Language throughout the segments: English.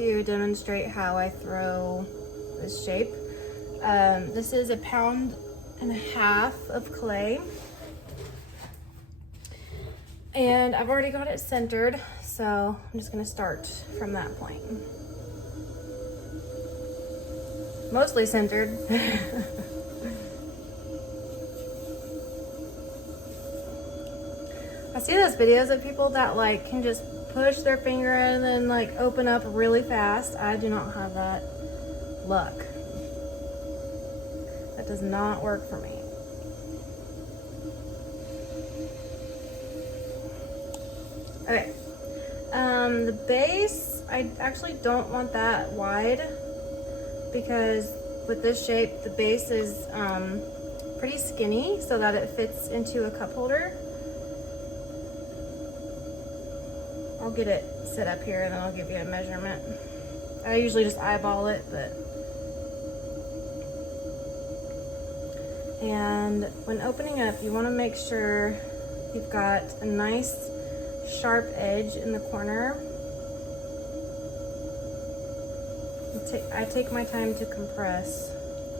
to demonstrate how I throw this shape. This is 1.5 pounds of clay. And I've already got it centered, so I'm just gonna start from that point. Mostly centered. I see those videos of people that like can just push their finger and then like open up really fast. I do not have that luck. That does not work for me. Okay, the base, I actually don't want that wide because with this shape, the base is pretty skinny so that it fits into a cup holder. I'll get it set up here and then I'll give you a measurement. I usually just eyeball it, but. And when opening up, you want to make sure you've got a nice sharp edge in the corner. I take my time to compress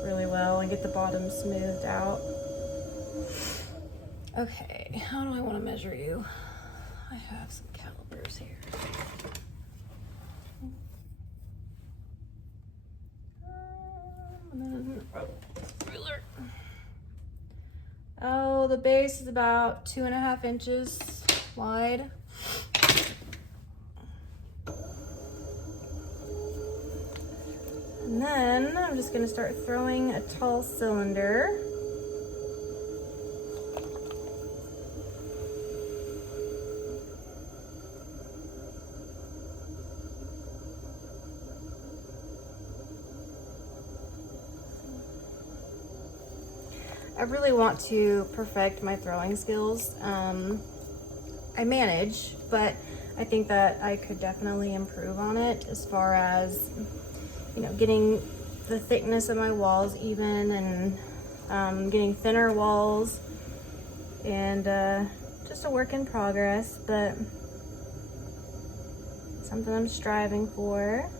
really well and get the bottom smoothed out. Okay, how do I want to measure you? I have some calipers here. Ruler. Oh, the base is about 2.5 inches wide. And then I'm just going to start throwing a tall cylinder. I really want to perfect my throwing skills. I manage, but I think that I could definitely improve on it as far as, you know, getting the thickness of my walls even and getting thinner walls, and just a work in progress, but something I'm striving for.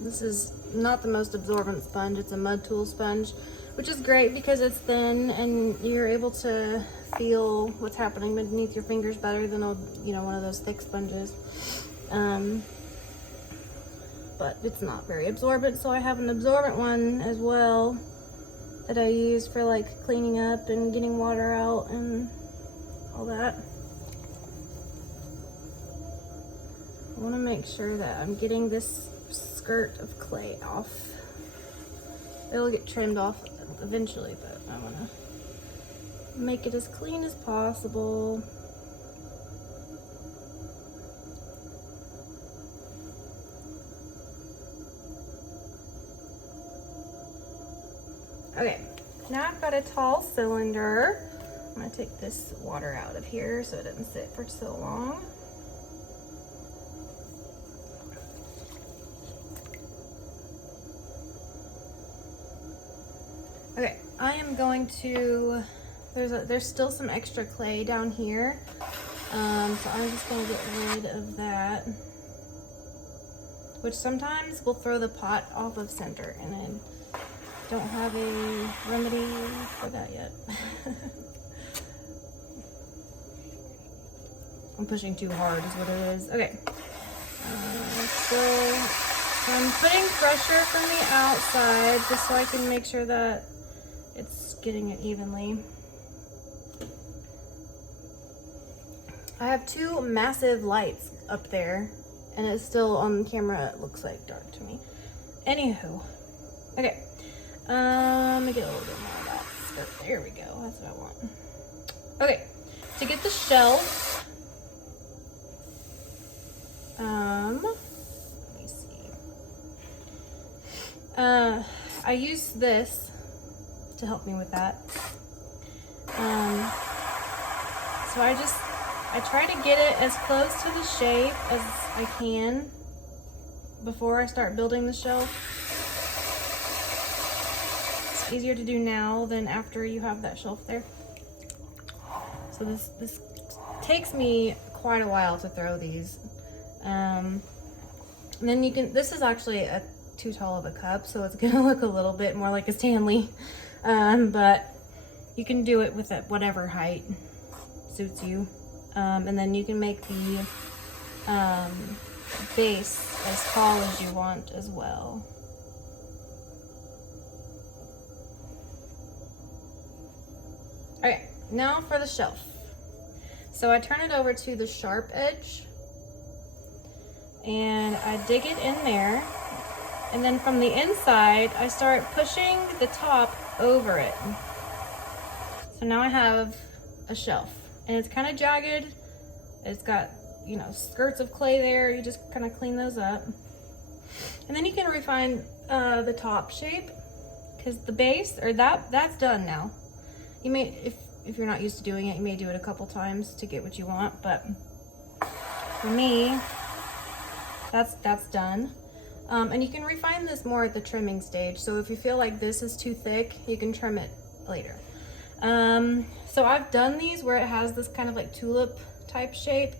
This is not the most absorbent sponge. It's a mud tool sponge, which is great because it's thin and you're able to feel what's happening beneath your fingers better than one of those thick sponges. But it's not very absorbent, so I have an absorbent one as well that I use for like cleaning up and getting water out and all that. I want to make sure that I'm getting this skirt of clay off. It'll get trimmed off eventually, but I want to make it as clean as possible. Okay, now I've got a tall cylinder. I'm going to take this water out of here so it doesn't sit for so long. Okay, I am going to, there's still some extra clay down here, so I'm just going to get rid of that, which sometimes will throw the pot off of center, and I don't have a remedy for that yet. I'm pushing too hard is what it is. Okay, so I'm putting pressure from the outside just so I can make sure that it's getting it evenly. I have two massive lights up there, and it's still on camera. It looks like dark to me. Anywho, okay. Let me get a little bit more of that skirt. There we go. That's what I want. Okay, to get the shelf, let me see. I use this to help me with that. So I just I try to get it as close to the shape as I can before I start building the shelf. It's easier to do now than after you have that shelf there. So this takes me quite a while to throw these. And then you can, this is actually too tall of a cup, so it's gonna look a little bit more like a Stanley. But you can do it with whatever height suits you. And then you can make the base as tall as you want as well. Alright, now for the shelf. So I turn it over to the sharp edge and I dig it in there, and then from the inside I start pushing the top over it. So now I have a shelf, and it's kind of jagged. It's got, you know, skirts of clay there. You just kind of clean those up, and then you can refine the top shape, because the base, or that's done now. You may, if you're not used to doing it, you may do it a couple times to get what you want, but for me, that's done. And you can refine this more at the trimming stage. So if you feel like this is too thick, you can trim it later. So I've done these where it has this kind of like tulip type shape,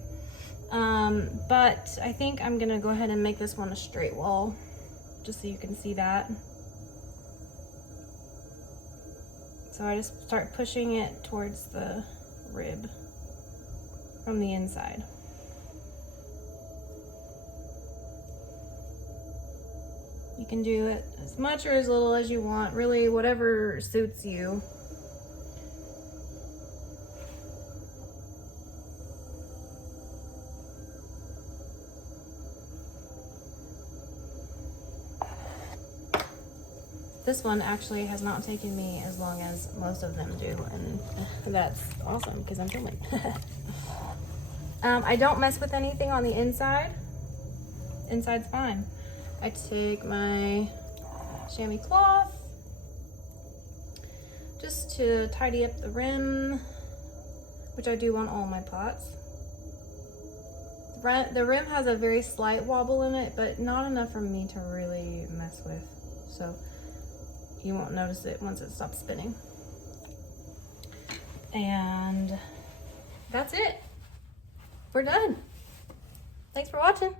but I think I'm gonna go ahead and make this one a straight wall, just so you can see that. So I just start pushing it towards the rib from the inside. You can do it as much or as little as you want, really, whatever suits you. This one actually has not taken me as long as most of them do, and that's awesome because I'm filming. I don't mess with anything on the inside. Inside's fine. I take my chamois cloth just to tidy up the rim, which I do on all my pots. The rim has a very slight wobble in it, but not enough for me to really mess with. So you won't notice it once it stops spinning. And that's it. We're done. Thanks for watching.